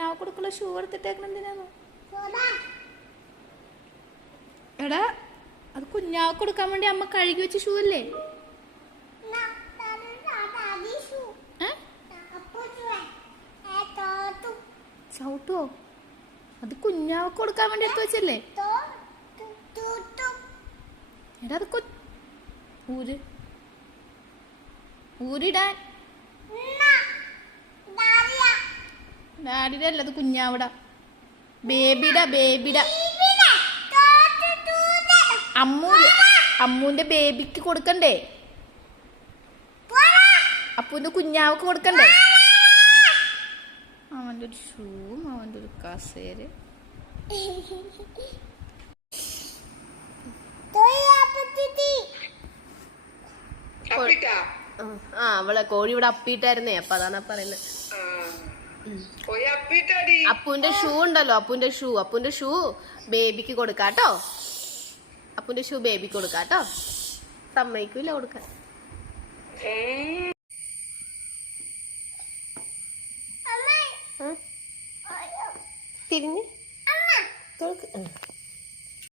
കുഞ്ഞാവ് കൊടുക്കുള്ള shoe എടുത്തിട്ടേക്കണ എന്തിനാണ്? എടാ അത് കുഞ്ഞാവ് കൊടുക്കാൻ വേണ്ടി അമ്മ കഴുകി വെച്ച ഷൂ അല്ലേ? ചവിട്ടുവോ? അത് കുഞ്ഞാവ് കൊടുക്കാൻ വേണ്ടി എടുത്ത് വെച്ചല്ലേ? എടാ അത് ഊരിടാൻ ഡാഡിയുടെ അല്ല, അത് കുഞ്ഞാവിട. ബേബിയുടെ അമ്മൂന്റെ ബേബിക്ക് കൊടുക്കണ്ടേ? അപ്പൂന്റെ കുഞ്ഞാവക്ക് കൊടുക്കണ്ടേ? അവന്റെ ഒരു ഷൂവും അവന്റെ ഒരു കസേര. അവളെ കോഴി ഇവിടെ അപ്പിട്ടായിരുന്നേ, അപ്പൊ അതാണ് പറയുന്നത്. അപ്പൂന്റെ ഷൂ ഉണ്ടല്ലോ, അപ്പൂന്റെ ഷൂ ബേബിക്ക് കൊടുക്കാട്ടോ. അപ്പൂന്റെ ഷൂ ബേബിക്ക് കൊടുക്കാട്ടോ. സമ്മതിക്കൂല കൊടുക്കാൻ. തിരിഞ്ഞ്